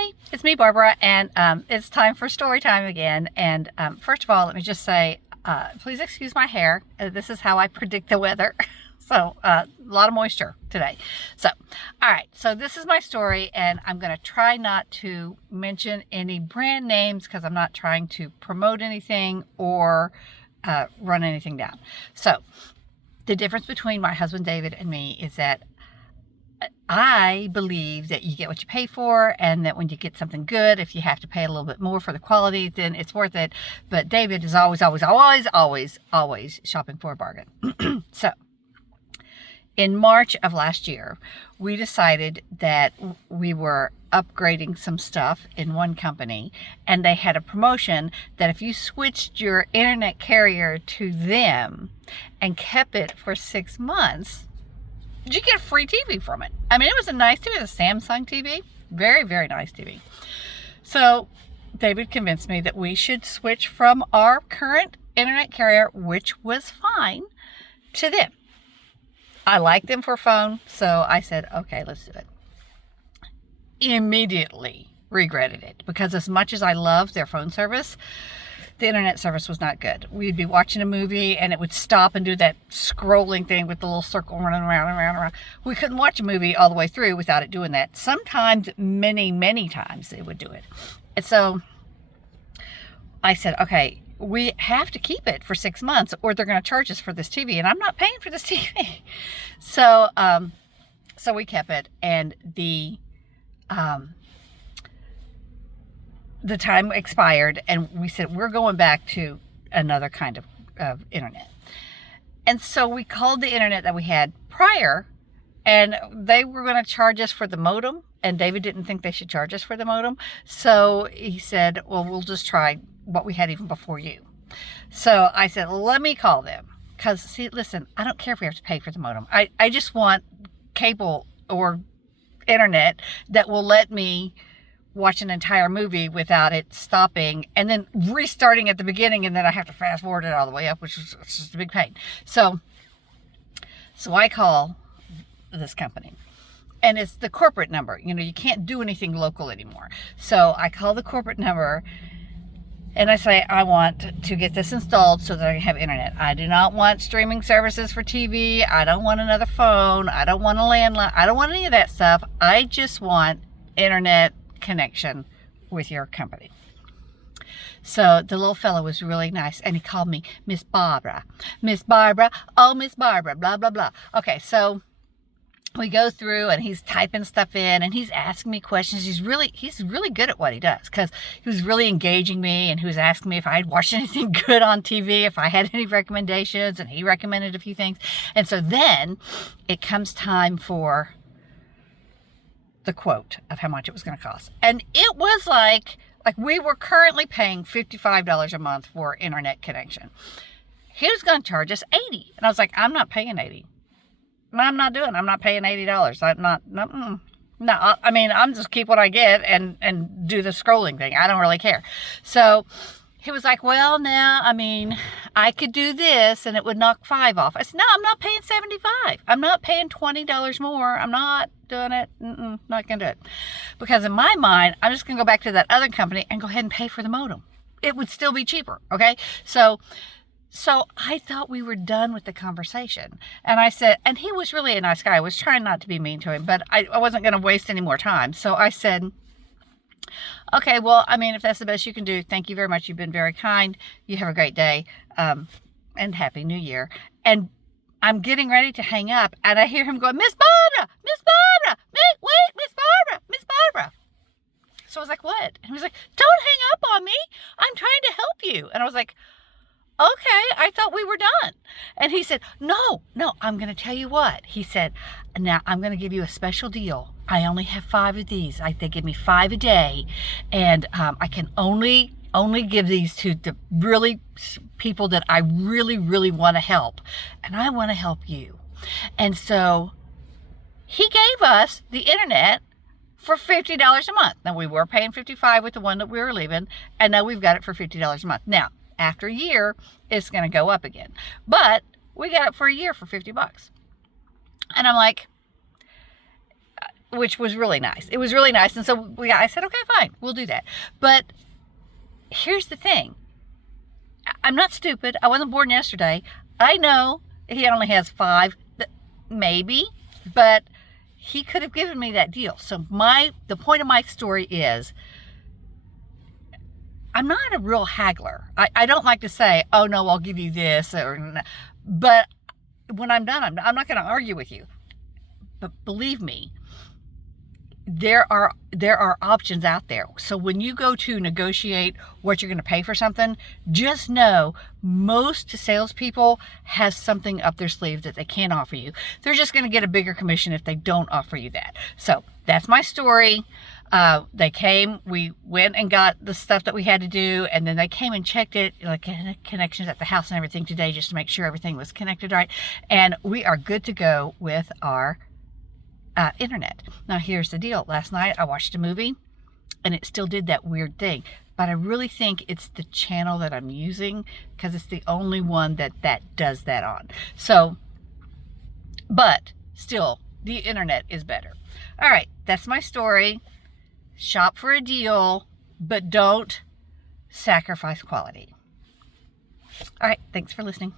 Hi, it's me, Barbara, and it's time for story time again. And first of all, let me just say, please excuse my hair. This is how I predict the weather. So a lot of moisture today. So, all right. So this is my story, and I'm going to try not to mention any brand names because I'm not trying to promote anything or run anything down. So the difference between my husband David and me is that I believe that you get what you pay for, and that when you get something good, if you have to pay a little bit more for the quality, then it's worth it. But David is always shopping for a bargain. So in March of last year, we decided that we were upgrading some stuff in one company, and they had a promotion that if you switched your internet carrier to them and kept it for 6 months, you get a free TV from it. I mean, it was a nice TV. It was a Samsung TV. Very, very nice TV. So David convinced me that we should switch from our current internet carrier, which was fine, to them. I like them for phone, so I said, okay, let's do it. Immediately regretted it, because as much as I love their phone service, the internet service was not good. We'd be watching a movie and it would stop and do that scrolling thing with the little circle running around. We couldn't watch a movie all the way through without it doing that. Sometimes, many times it would do it. And so I said, okay, we have to keep it for 6 months or they're going to charge us for this TV, and I'm not paying for this TV. So we kept it, and the time expired, and we said, we're going back to another kind of internet. And so we called the internet that we had prior, and they were going to charge us for the modem, and David didn't think they should charge us for the modem. So he said, well, we'll just try what we had even before you. So I said, let me call them. Because, see, listen, I don't care if we have to pay for the modem. I just want cable or internet that will let me watch an entire movie without it stopping and then restarting at the beginning, and then I have to fast forward it all the way up, which is just a big pain. So I call this company, and it's the corporate number. You know, you can't do anything local anymore. So I call the corporate number, and I say, I want to get this installed so that I can have internet. I do not want streaming services for TV. I don't want another phone. I don't want a landline. I don't want any of that stuff. I just want internet connection with your company. So the little fellow was really nice, and he called me Miss Barbara. Miss Barbara, oh, Miss Barbara, blah, blah, blah. Okay, so we go through, and he's typing stuff in, and he's asking me questions. He's really good at what he does, because he was really engaging me, and he was asking me if I had watched anything good on TV, if I had any recommendations, and he recommended a few things. And so then it comes time for the quote of how much it was going to cost. And it was like we were currently paying $55 a month for internet connection. He was going to charge us $80. And I was like, I'm not paying $80. I'm not paying $80. I mean, I'm just keep what I get and do the scrolling thing. I don't really care. So he was like, well, now, I mean, I could do this and it would knock $5 off. I said, no, I'm not paying $75. I'm not paying $20 more. I'm not doing it. Not going to do it. Because in my mind, I'm just going to go back to that other company and go ahead and pay for the modem. It would still be cheaper. Okay. So I thought we were done with the conversation. And I said, and he was really a nice guy. I was trying not to be mean to him, but I wasn't going to waste any more time. So I said, okay, well, I mean, if that's the best you can do, thank you very much. You've been very kind. You have a great day, and Happy New Year. And I'm getting ready to hang up, and I hear him going, Miss Barbara, Miss Barbara, wait, Miss Barbara, Miss Barbara. So I was like, what? And he was like, don't hang up on me. I'm trying to help you. And I was like, okay, I thought we were done. And he said, no, I'm going to tell you what. He said, now I'm going to give you a special deal. I only have 5 of these. They give me 5 a day, and I can only give these to the really people that I really want to help, and I want to help you. And so he gave us the internet for $50 a month. Now, we were paying $55 with the one that we were leaving, and now we've got it for $50 a month. Now, after a year, it's going to go up again, but we got it for a year for $50. And I'm like, which was really nice. It was really nice. And so I said, okay, fine, we'll do that. But here's the thing. I'm not stupid. I wasn't born yesterday. I know he only has 5, maybe, but he could have given me that deal. So the point of my story is, I'm not a real haggler. I don't like to say, oh no, I'll give you this, but when I'm done, I'm not going to argue with you. But believe me, there are options out there. So when you go to negotiate what you're going to pay for something, just know most salespeople have something up their sleeve that they can't offer you. They're just going to get a bigger commission if they don't offer you that. So that's my story. They came, we went and got the stuff that we had to do, and then they came and checked it, like connections at the house and everything today, just to make sure everything was connected right. And we are good to go with our internet. Now here's the deal. Last night I watched a movie and it still did that weird thing, but I really think it's the channel that I'm using, because it's the only one that does that on. So, but still, the internet is better. All right, that's my story. Shop for a deal, but don't sacrifice quality. All right, thanks for listening.